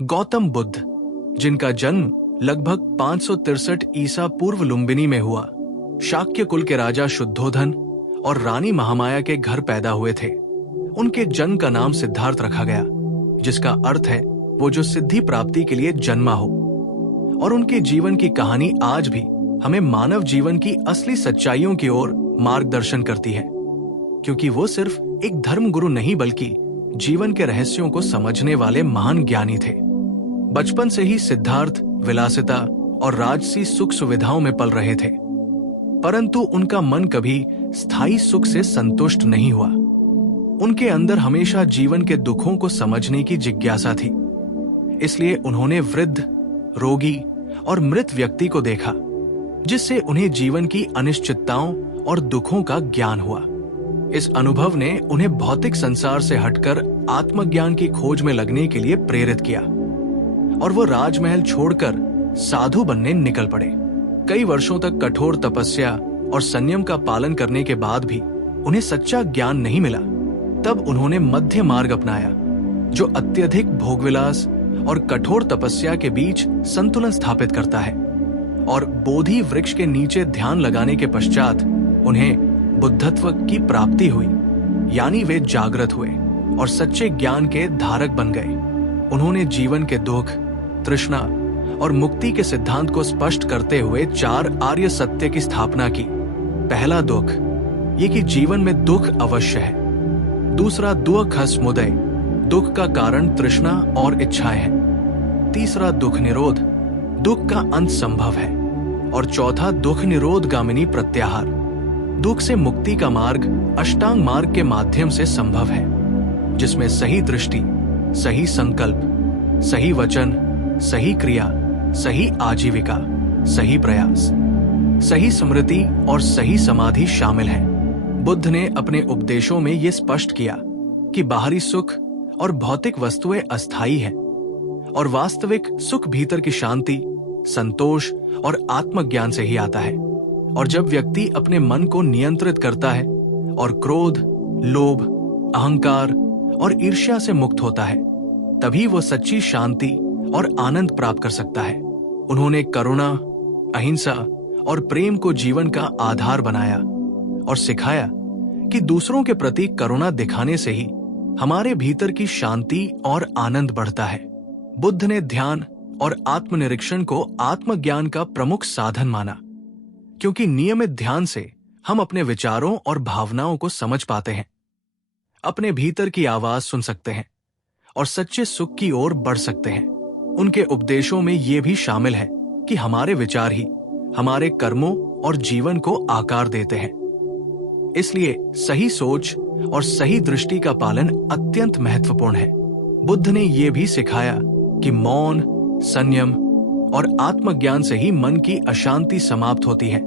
गौतम बुद्ध, जिनका जन्म लगभग 563 ईसा पूर्व लुम्बिनी में हुआ, शाक्य कुल के राजा शुद्धोधन और रानी महामाया के घर पैदा हुए थे। उनके जन्म का नाम सिद्धार्थ रखा गया, जिसका अर्थ है वो जो सिद्धि प्राप्ति के लिए जन्मा हो। और उनके जीवन की कहानी आज भी हमें मानव जीवन की असली सच्चाइयों की ओर मार्गदर्शन करती है, क्योंकि वो सिर्फ एक धर्मगुरु नहीं बल्कि जीवन के रहस्यों को समझने वाले महान ज्ञानी थे। बचपन से ही सिद्धार्थ विलासिता और राजसी सुख सुविधाओं में पल रहे थे, परंतु उनका मन कभी स्थायी सुख से संतुष्ट नहीं हुआ। उनके अंदर हमेशा जीवन के दुखों को समझने की जिज्ञासा थी। इसलिए उन्होंने वृद्ध, रोगी और मृत व्यक्ति को देखा, जिससे उन्हें जीवन की अनिश्चितताओं और दुखों का ज्ञान हुआ। इस अनुभव ने उन्हें भौतिक संसार से हटकर आत्मज्ञान की खोज में लगने के लिए प्रेरित किया और वो राजमहल छोड़कर साधु बनने निकल पड़े। कई वर्षों तक कठोर तपस्या और संयम का पालन करने के बाद भी उन्हें सच्चा ज्ञान नहीं मिला। तब उन्होंने मध्य मार्ग अपनाया, जो अत्यधिक भोगविलास और कठोर तपस्या के बीच संतुलन स्थापित करता है। और बोधि वृक्ष के नीचे ध्यान लगाने के पश्चात उन्हें बुद्धत्व की प्राप्ति हुई, यानी वे जागृत हुए और सच्चे ज्ञान के धारक बन गए। उन्होंने जीवन के दुख, तृष्णा और मुक्ति के सिद्धांत को स्पष्ट करते हुए 4 आर्य सत्य की स्थापना की। पहला दुख, ये कि जीवन में दुख अवश्य है। दूसरा दुःखसमुदय, दुख का कारण तृष्णा और इच्छाएं हैं। तीसरा दुख निरोध, दुख का अंत संभव है। और चौथा दुख निरोध गामिनी प्रत्याहार, दुख से मुक्ति का मार्ग अष्टांग मार्ग के माध्यम से संभव है, जिसमें सही दृष्टि, सही संकल्प, सही वचन, सही क्रिया, सही आजीविका, सही प्रयास, सही स्मृति और सही समाधि शामिल है। बुद्ध ने अपने उपदेशों में ये स्पष्ट किया कि बाहरी सुख और भौतिक वस्तुएं अस्थायी हैं और वास्तविक सुख भीतर की शांति, संतोष और आत्मज्ञान से ही आता है। और जब व्यक्ति अपने मन को नियंत्रित करता है और क्रोध, लोभ, अहंकार और ईर्ष्या से मुक्त होता है, तभी वो सच्ची शांति और आनंद प्राप्त कर सकता है। उन्होंने करुणा, अहिंसा और प्रेम को जीवन का आधार बनाया और सिखाया कि दूसरों के प्रति करुणा दिखाने से ही हमारे भीतर की शांति और आनंद बढ़ता है। बुद्ध ने ध्यान और आत्मनिरीक्षण को आत्मज्ञान का प्रमुख साधन माना, क्योंकि नियमित ध्यान से हम अपने विचारों और भावनाओं को समझ पाते हैं, अपने भीतर की आवाज सुन सकते हैं और सच्चे सुख की ओर बढ़ सकते हैं। उनके उपदेशों में ये भी शामिल है कि हमारे विचार ही हमारे कर्मों और जीवन को आकार देते हैं। इसलिए सही सोच और सही दृष्टि का पालन अत्यंत महत्वपूर्ण है। बुद्ध ने यह भी सिखाया कि मौन, संयम और आत्मज्ञान से ही मन की अशांति समाप्त होती है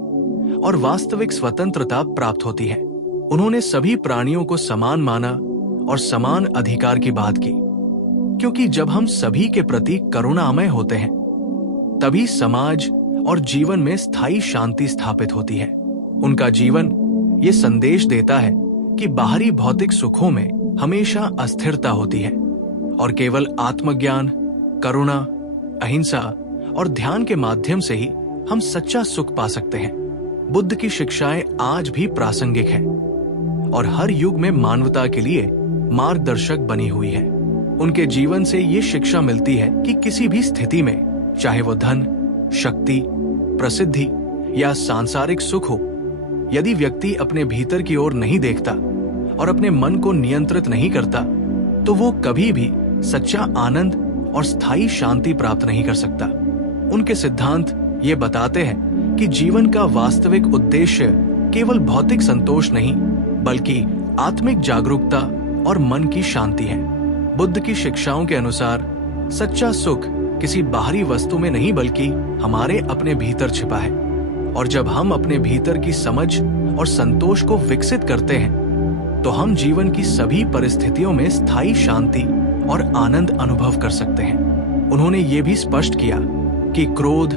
और वास्तविक स्वतंत्रता प्राप्त होती है। उन्होंने सभी प्राणियों को समान माना और समान अधिकार की बात की, क्योंकि जब हम सभी के प्रति करुणामय होते हैं, तभी समाज और जीवन में स्थायी शांति स्थापित होती है। उनका जीवन ये संदेश देता है कि बाहरी भौतिक सुखों में हमेशा अस्थिरता होती है और केवल आत्मज्ञान, करुणा, अहिंसा और ध्यान के माध्यम से ही हम सच्चा सुख पा सकते हैं। बुद्ध की शिक्षाएं आज भी प्रासंगिक हैं और हर युग में मानवता के लिए मार्गदर्शक बनी हुई है। उनके जीवन से ये शिक्षा मिलती है कि किसी भी स्थिति में, चाहे वो धन, शक्ति, प्रसिद्धि या सांसारिक सुख हो, यदि व्यक्ति अपने भीतर की ओर नहीं देखता और अपने मन को नियंत्रित नहीं करता, तो वो कभी भी सच्चा आनंद और स्थायी शांति प्राप्त नहीं कर सकता। उनके सिद्धांत ये बताते हैं कि जीवन का वास्तविक उद्देश्य केवल भौतिक संतोष नहीं, बल्कि आत्मिक जागरूकता और मन की शांति है। बुद्ध की शिक्षाओं के अनुसार सच्चा सुख किसी बाहरी वस्तु में नहीं, बल्कि हमारे अपने भीतर छिपा है। और जब हम अपने भीतर की समझ और संतोष को विकसित करते हैं, तो हम जीवन की सभी परिस्थितियों में स्थायी शांति और आनंद अनुभव कर सकते हैं। उन्होंने ये भी स्पष्ट किया कि क्रोध,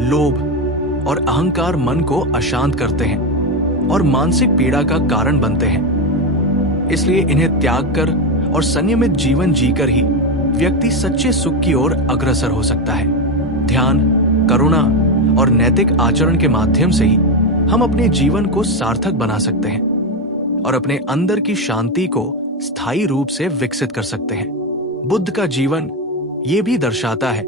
लोभ और अहंकार मन को अशांत करते हैं और मानसिक पीड़ा का कारण बनते हैं। इसलिए इन्हें त्याग कर और संयमित जीवन जीकर ही व्यक्ति सच्चे सुख की ओर अग्रसर हो सकता है। ध्यान, करुणा और नैतिक आचरण के माध्यम से ही हम अपने जीवन को सार्थक बना सकते हैं और अपने अंदर की शांति को स्थायी रूप से विकसित कर सकते हैं। बुद्ध का जीवन ये भी दर्शाता है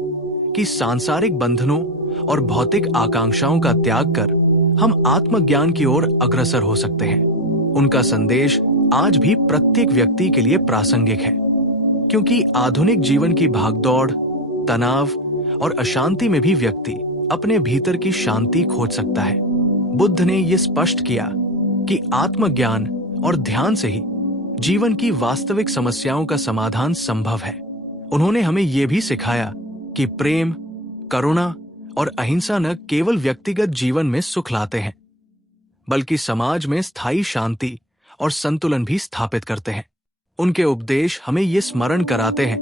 कि सांसारिक बंधनों और भौतिक आकांक्षाओं का त्याग कर हम आत्मज्ञान की ओर अग्रसर हो सकते हैं। उनका संदेश आज भी प्रत्येक व्यक्ति के लिए प्रासंगिक है, क्योंकि आधुनिक जीवन की भागदौड़, तनाव और अशांति में भी व्यक्ति अपने भीतर की शांति खोज सकता है। बुद्ध ने यह स्पष्ट किया कि आत्मज्ञान और ध्यान से ही जीवन की वास्तविक समस्याओं का समाधान संभव है। उन्होंने हमें यह भी सिखाया कि प्रेम, करुणा और अहिंसा न केवल व्यक्तिगत जीवन में सुख लाते हैं, बल्कि समाज में स्थायी शांति और संतुलन भी स्थापित करते हैं। उनके उपदेश हमें ये स्मरण कराते हैं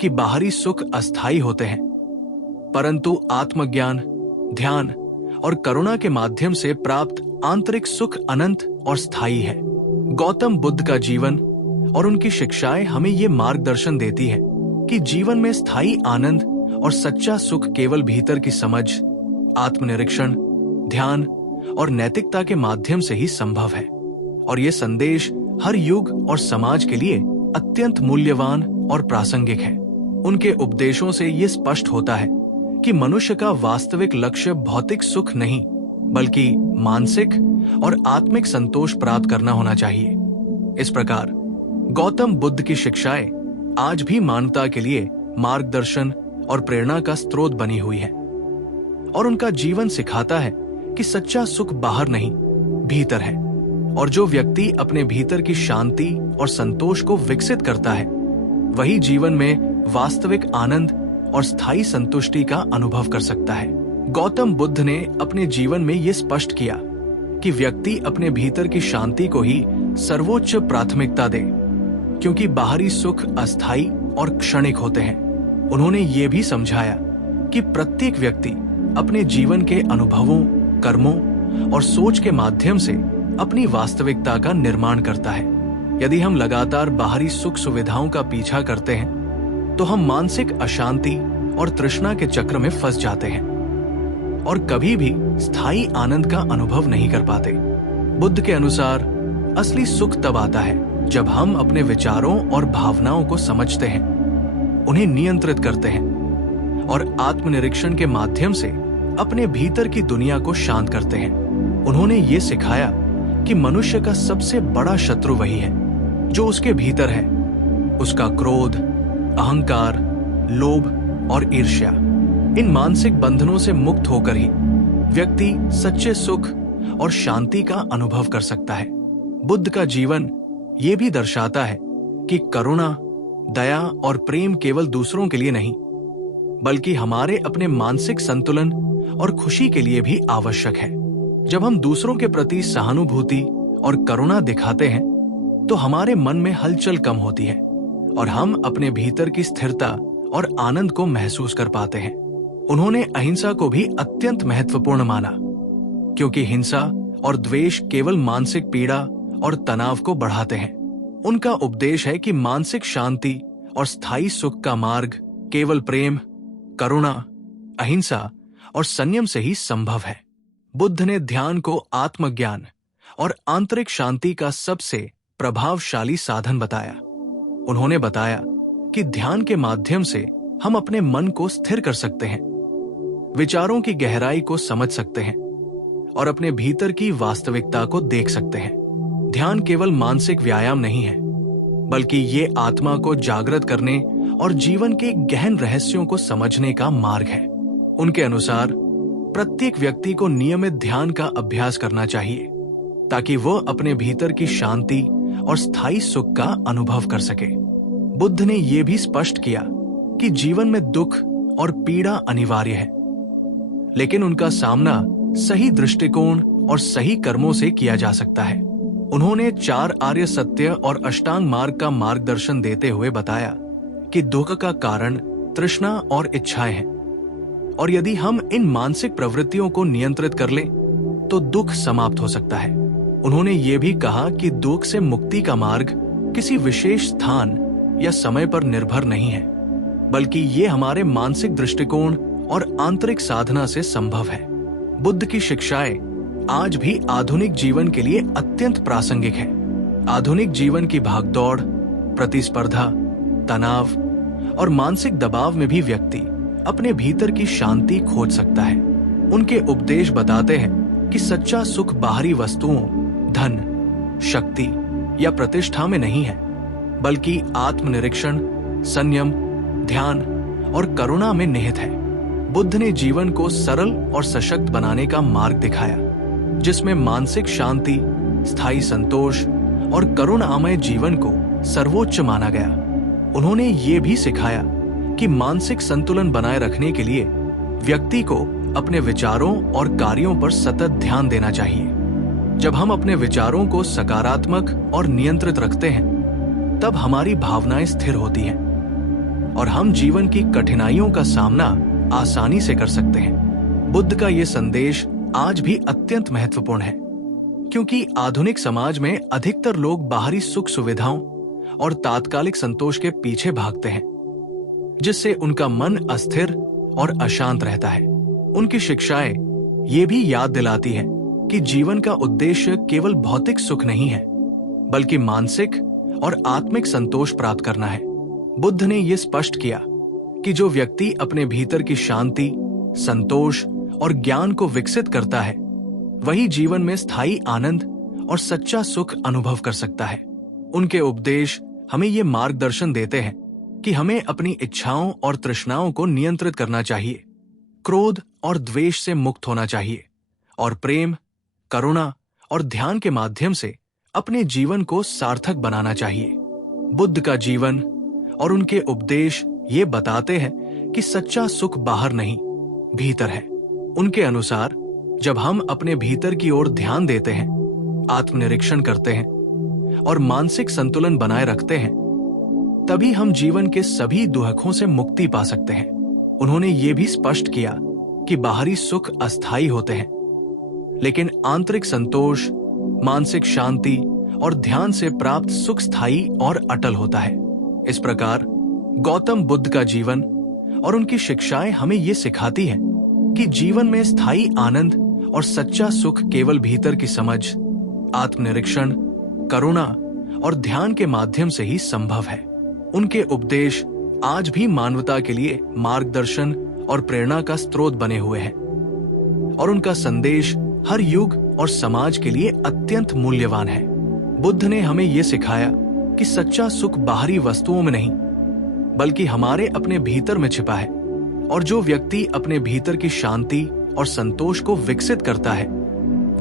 कि बाहरी सुख अस्थायी होते हैं, परंतु आत्मज्ञान, ध्यान और करुणा के माध्यम से प्राप्त आंतरिक सुख अनंत और स्थायी है। गौतम बुद्ध का जीवन और उनकी शिक्षाएं हमें ये मार्गदर्शन देती है कि जीवन में स्थायी आनंद और सच्चा सुख केवल भीतर की समझ, आत्मनिरीक्षण, ध्यान और नैतिकता के माध्यम से ही संभव है। और ये संदेश हर युग और समाज के लिए अत्यंत मूल्यवान और प्रासंगिक है। उनके उपदेशों से ये स्पष्ट होता है कि मनुष्य का वास्तविक लक्ष्य भौतिक सुख नहीं, बल्कि मानसिक और आत्मिक संतोष प्राप्त करना होना चाहिए। इस प्रकार गौतम बुद्ध की शिक्षाएं आज भी मानवता के लिए मार्गदर्शन और प्रेरणा का स्रोत बनी हुई है, और उनका जीवन सिखाता है कि सच्चा सुख बाहर नहीं, भीतर है, और जो व्यक्ति अपने भीतर की शांति और संतोष को विकसित करता है, वही जीवन में वास्तविक आनंद और स्थायी संतुष्टि का अनुभव कर सकता है। गौतम बुद्ध ने अपने जीवन में यह स्पष्ट किया कि व्यक्ति अपने भीतर की शांति को ही सर्वोच्च प्राथमिकता दे, क्योंकि बाहरी सुख अस्थायी और क्षणिक होते हैं। उन्होंने ये भी समझाया कि प्रत्येक व्यक्ति अपने जीवन के अनुभवों, कर्मों और सोच के माध्यम से अपनी वास्तविकता का निर्माण करता है। यदि हम लगातार बाहरी सुख सुविधाओं का पीछा करते हैं, तो हम मानसिक अशांति और तृष्णा के चक्र में फंस जाते हैं और कभी भी स्थायी आनंद का अनुभव नहीं कर पाते। बुद्ध के अनुसार असली सुख तब आता है जब हम अपने विचारों और भावनाओं को समझते हैं, उन्हें नियंत्रित करते हैं और आत्मनिरीक्षण के माध्यम से अपने भीतर की दुनिया को शांत करते हैं। उन्होंने ये सिखाया कि मनुष्य का सबसे बड़ा शत्रु वही है जो उसके भीतर है। उसका क्रोध, अहंकार, लोभ और ईर्ष्या, इन मानसिक बंधनों से मुक्त होकर ही व्यक्ति सच्चे सुख और शांति का अनुभव कर सकता है। बुद्ध का जीवन ये भी दर्शाता है कि करुणा, दया और प्रेम केवल दूसरों के लिए नहीं, बल्कि हमारे अपने मानसिक संतुलन और खुशी के लिए भी आवश्यक है। जब हम दूसरों के प्रति सहानुभूति और करुणा दिखाते हैं, तो हमारे मन में हलचल कम होती है और हम अपने भीतर की स्थिरता और आनंद को महसूस कर पाते हैं। उन्होंने अहिंसा को भी अत्यंत महत्वपूर्ण माना, क्योंकि हिंसा और द्वेष केवल मानसिक पीड़ा और तनाव को बढ़ाते हैं। उनका उपदेश है कि मानसिक शांति और स्थायी सुख का मार्ग केवल प्रेम, करुणा, अहिंसा और संयम से ही संभव है। बुद्ध ने ध्यान को आत्मज्ञान और आंतरिक शांति का सबसे प्रभावशाली साधन बताया। उन्होंने बताया कि ध्यान के माध्यम से हम अपने मन को स्थिर कर सकते हैं, विचारों की गहराई को समझ सकते हैं और अपने भीतर की वास्तविकता को देख सकते हैं। ध्यान केवल मानसिक व्यायाम नहीं है, बल्कि ये आत्मा को जागृत करने और जीवन के गहन रहस्यों को समझने का मार्ग है। उनके अनुसार प्रत्येक व्यक्ति को नियमित ध्यान का अभ्यास करना चाहिए, ताकि वह अपने भीतर की शांति और स्थायी सुख का अनुभव कर सके। बुद्ध ने यह भी स्पष्ट किया कि जीवन में दुख और पीड़ा अनिवार्य है, लेकिन उनका सामना सही दृष्टिकोण और सही कर्मों से किया जा सकता है। उन्होंने 4 आर्य सत्य और अष्टांग मार्ग का मार्गदर्शन देते हुए बताया कि दुख का कारण तृष्णा और इच्छाएं हैं, और यदि हम इन मानसिक प्रवृत्तियों को नियंत्रित कर लें, तो दुख समाप्त हो सकता है। उन्होंने ये भी कहा कि दुख से मुक्ति का मार्ग किसी विशेष स्थान या समय पर निर्भर नहीं है, बल्कि ये हमारे मानसिक दृष्टिकोण और आंतरिक साधना से संभव है। बुद्ध की शिक्षाएं आज भी आधुनिक जीवन के लिए अत्यंत प्रासंगिक है। आधुनिक जीवन की भागदौड़, प्रतिस्पर्धा, तनाव और मानसिक दबाव में भी व्यक्ति अपने भीतर की शांति खोज सकता है। उनके उपदेश बताते हैं कि सच्चा सुख बाहरी वस्तुओं, धन, शक्ति या प्रतिष्ठा में नहीं है, बल्कि आत्मनिरीक्षण, संयम, ध्यान और करुणा में निहित है। बुद्ध ने जीवन को सरल और सशक्त बनाने का मार्ग दिखाया, जिसमें मानसिक शांति, स्थायी संतोष और करुणामय जीवन को सर्वोच्च माना गया। उन्होंने ये भी सिखाया कि मानसिक संतुलन बनाए रखने के लिए व्यक्ति को अपने विचारों और कार्यों पर सतत ध्यान देना चाहिए। जब हम अपने विचारों को सकारात्मक और नियंत्रित रखते हैं, तब हमारी भावनाएं स्थिर होती हैं और हम जीवन की कठिनाइयों का सामना आसानी से कर सकते हैं। बुद्ध का ये संदेश आज भी अत्यंत महत्वपूर्ण है, क्योंकि आधुनिक समाज में अधिकतर लोग बाहरी सुख सुविधाओं और तात्कालिक संतोष के पीछे भागते हैं, जिससे उनका मन अस्थिर और अशांत रहता है। उनकी शिक्षाएं ये भी याद दिलाती हैं कि जीवन का उद्देश्य केवल भौतिक सुख नहीं है, बल्कि मानसिक और आत्मिक संतोष प्राप्त करना है। बुद्ध ने यह स्पष्ट किया कि जो व्यक्ति अपने भीतर की शांति, संतोष और ज्ञान को विकसित करता है, वही जीवन में स्थायी आनंद और सच्चा सुख अनुभव कर सकता है। उनके उपदेश हमें ये मार्गदर्शन देते हैं कि हमें अपनी इच्छाओं और तृष्णाओं को नियंत्रित करना चाहिए, क्रोध और द्वेष से मुक्त होना चाहिए और प्रेम, करुणा और ध्यान के माध्यम से अपने जीवन को सार्थक बनाना चाहिए। बुद्ध का जीवन और उनके उपदेश ये बताते हैं कि सच्चा सुख बाहर नहीं, भीतर है। उनके अनुसार जब हम अपने भीतर की ओर ध्यान देते हैं, आत्मनिरीक्षण करते हैं और मानसिक संतुलन बनाए रखते हैं, तभी हम जीवन के सभी दुखों से मुक्ति पा सकते हैं। उन्होंने ये भी स्पष्ट किया कि बाहरी सुख अस्थायी होते हैं, लेकिन आंतरिक संतोष, मानसिक शांति और ध्यान से प्राप्त सुख स्थायी और अटल होता है। इस प्रकार गौतम बुद्ध का जीवन और उनकी शिक्षाएं हमें ये सिखाती हैं कि जीवन में स्थायी आनंद और सच्चा सुख केवल भीतर की समझ, आत्मनिरीक्षण, करुणा और ध्यान के माध्यम से ही संभव है। उनके उपदेश आज भी मानवता के लिए मार्गदर्शन और प्रेरणा का स्रोत बने हुए हैं और उनका संदेश हर युग और समाज के लिए अत्यंत मूल्यवान है। बुद्ध ने हमें यह सिखाया कि सच्चा सुख बाहरी वस्तुओं में नहीं, बल्कि हमारे अपने भीतर में छिपा है, और जो व्यक्ति अपने भीतर की शांति और संतोष को विकसित करता है,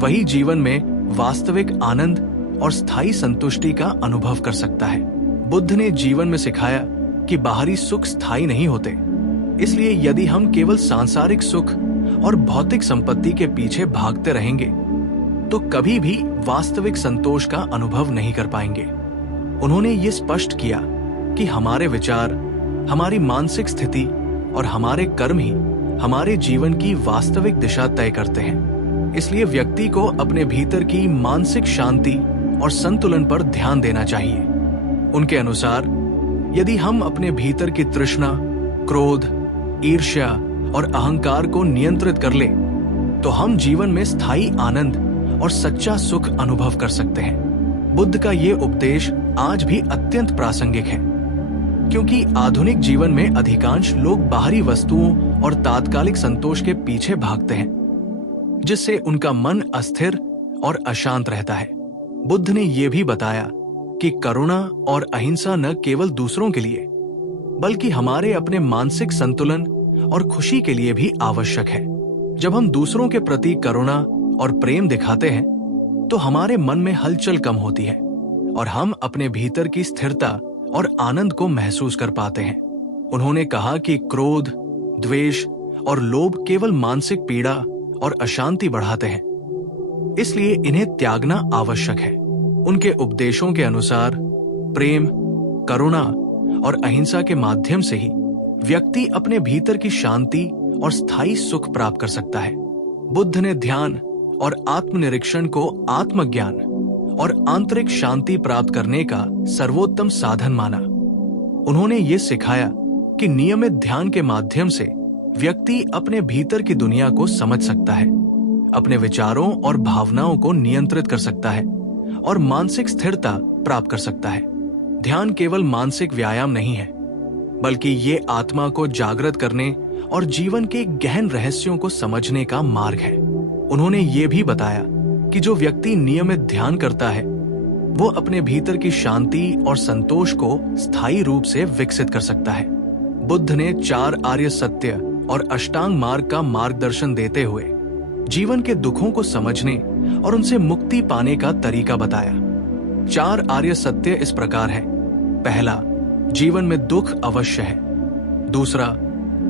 वही जीवन में वास्तविक आनंद और स्थायी संतुष्टि का अनुभव कर सकता है। बुद्ध ने जीवन में सिखाया कि बाहरी सुख स्थायी नहीं होते, इसलिए यदि हम केवल सांसारिक सुख और भौतिक संपत्ति के पीछे भागते रहेंगे, तो कभी भी वास्तविक संतोष का अनुभव नहीं कर पाएंगे। उन्होंने ये स्पष्ट किया कि हमारे विचार, हमारी मानसिक स्थिति और हमारे कर्म ही हमारे जीवन की वास्तविक दिशा तय करते हैं। इसलिए व्यक्ति को अपने भीतर की मानसिक शांति और संतुलन पर ध्यान देना चाहिए। उनके अनुसार यदि हम अपने भीतर की तृष्णा, क्रोध, ईर्ष्या और अहंकार को नियंत्रित कर ले, तो हम जीवन में स्थायी आनंद और सच्चा सुख अनुभव कर सकते हैं। बुद्ध का ये उपदेश आज भी अत्यंत प्रासंगिक है, क्योंकि आधुनिक जीवन में अधिकांश लोग बाहरी वस्तुओं और तात्कालिक संतोष के पीछे भागते हैं, जिससे उनका मन अस्थिर और अशांत रहता है। बुद्ध ने यह भी बताया कि करुणा और अहिंसा न केवल दूसरों के लिए, बल्कि हमारे अपने मानसिक संतुलन और खुशी के लिए भी आवश्यक है। जब हम दूसरों के प्रति करुणा और प्रेम दिखाते हैं, तो हमारे मन में हलचल कम होती है और हम अपने भीतर की स्थिरता और आनंद को महसूस कर पाते हैं। उन्होंने कहा कि क्रोध, द्वेष और लोभ केवल मानसिक पीड़ा और अशांति बढ़ाते हैं, इसलिए इन्हें त्यागना आवश्यक है। उनके उपदेशों के अनुसार प्रेम, करुणा और अहिंसा के माध्यम से ही व्यक्ति अपने भीतर की शांति और स्थायी सुख प्राप्त कर सकता है। बुद्ध ने ध्यान और आत्मनिरीक्षण को आत्मज्ञान और आंतरिक शांति प्राप्त करने का सर्वोत्तम साधन माना। उन्होंने ये सिखाया कि नियमित ध्यान के माध्यम से व्यक्ति अपने भीतर की दुनिया को समझ सकता है, अपने विचारों और भावनाओं को नियंत्रित कर सकता है और मानसिक स्थिरता प्राप्त कर सकता है। ध्यान केवल मानसिक व्यायाम नहीं है, बल्कि ये आत्मा को जागृत करने और जीवन के गहन रहस्यों को समझने का मार्ग है। उन्होंने ये भी बताया कि जो व्यक्ति नियमित ध्यान करता है वो अपने भीतर की शांति और संतोष को स्थायी रूप से विकसित कर सकता है। बुद्ध ने 4 आर्य सत्य और अष्टांग मार्ग का मार्गदर्शन देते हुए जीवन के दुखों को समझने और उनसे मुक्ति पाने का तरीका बताया। 4 आर्य सत्य इस प्रकार है। पहला, जीवन में दुख अवश्य है। दूसरा,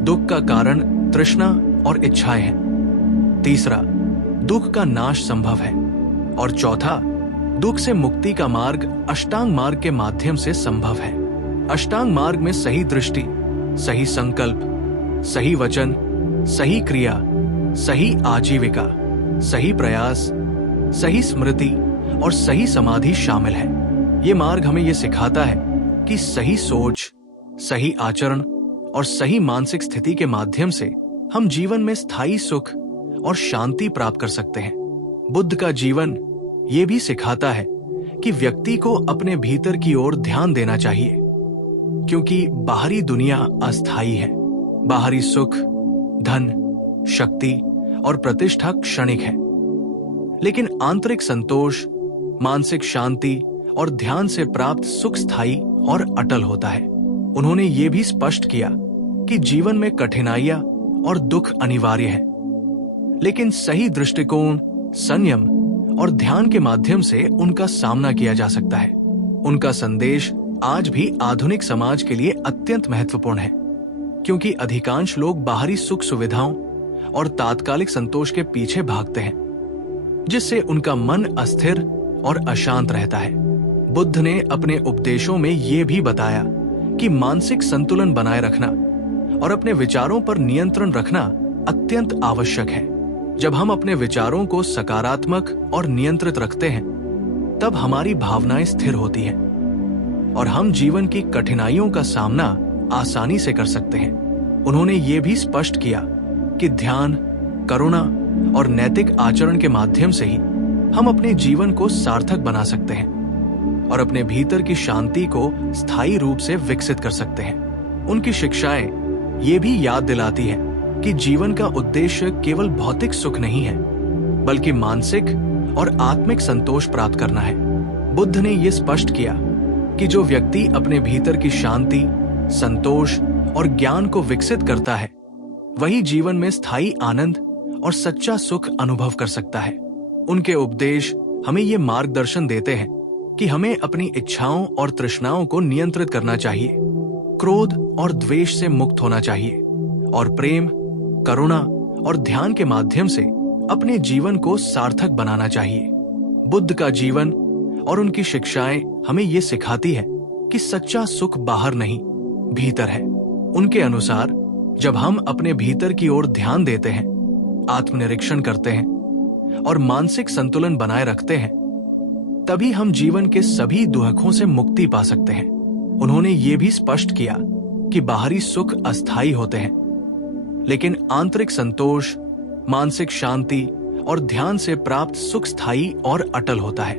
दुख का कारण तृष्णा और इच्छाएं हैं। तीसरा, दुख का नाश संभव है। और चौथा, दुख से मुक्ति का मार्ग अष्टांग मार्ग के माध्यम से संभव है। अष्टांग मार्ग में सही दृष्टि, सही संकल्प, सही वचन, सही क्रिया, सही आजीविका, सही प्रयास, सही स्मृति और सही समाधि शामिल है। ये मार्ग हमें ये सिखाता है कि सही सोच, सही आचरण और सही मानसिक स्थिति के माध्यम से हम जीवन में स्थायी सुख और शांति प्राप्त कर सकते हैं। बुद्ध का जीवन ये भी सिखाता है कि व्यक्ति को अपने भीतर की ओर ध्यान देना चाहिए, क्योंकि बाहरी दुनिया अस्थायी है। बाहरी सुख, धन, शक्ति और प्रतिष्ठा क्षणिक है, लेकिन आंतरिक संतोष, मानसिक शांति और ध्यान से प्राप्त सुख स्थायी और अटल होता है। उन्होंने ये भी स्पष्ट किया कि जीवन में कठिनाइयां और दुख अनिवार्य है, लेकिन सही दृष्टिकोण, संयम और ध्यान के माध्यम से उनका सामना किया जा सकता है। उनका संदेश आज भी आधुनिक समाज के लिए अत्यंत महत्वपूर्ण है, क्योंकि अधिकांश लोग बाहरी सुख सुविधाओं और तात्कालिक संतोष के पीछे भागते हैं, जिससे उनका मन अस्थिर और अशांत रहता है। बुद्ध ने अपने उपदेशों में ये भी बताया कि मानसिक संतुलन बनाए रखना और अपने विचारों पर नियंत्रण रखना अत्यंत आवश्यक है। जब हम अपने विचारों को सकारात्मक और नियंत्रित रखते हैं, तब हमारी भावनाएं स्थिर होती हैं और हम जीवन की कठिनाइयों का सामना आसानी से कर सकते हैं। उन्होंने ये भी स्पष्ट किया कि ध्यान, करुणा और नैतिक आचरण के माध्यम से ही हम अपने जीवन को सार्थक बना सकते हैं और अपने भीतर की शांति को स्थायी रूप से विकसित कर सकते हैं। उनकी शिक्षाएं ये भी याद दिलाती है कि जीवन का उद्देश्य केवल भौतिक सुख नहीं है, बल्कि मानसिक और आत्मिक संतोष प्राप्त करना है। बुद्ध ने यह स्पष्ट किया कि जो व्यक्ति अपने भीतर की शांति, संतोष और ज्ञान को विकसित करता है, वही जीवन में स्थायी आनंद और सच्चा सुख अनुभव कर सकता है। उनके उपदेश हमें ये मार्गदर्शन देते हैं कि हमें अपनी इच्छाओं और तृष्णाओं को नियंत्रित करना चाहिए, क्रोध और द्वेष से मुक्त होना चाहिए और प्रेम, करुणा और ध्यान के माध्यम से अपने जीवन को सार्थक बनाना चाहिए। बुद्ध का जीवन और उनकी शिक्षाएं हमें ये सिखाती है कि सच्चा सुख बाहर नहीं, भीतर है। उनके अनुसार जब हम अपने भीतर की ओर ध्यान देते हैं, आत्मनिरीक्षण करते हैं और मानसिक संतुलन बनाए रखते हैं, तभी हम जीवन के सभी दुखों से मुक्ति पा सकते हैं। उन्होंने ये भी स्पष्ट किया कि बाहरी सुख अस्थायी होते हैं, लेकिन आंतरिक संतोष, मानसिक शांति और ध्यान से प्राप्त सुख स्थायी और अटल होता है।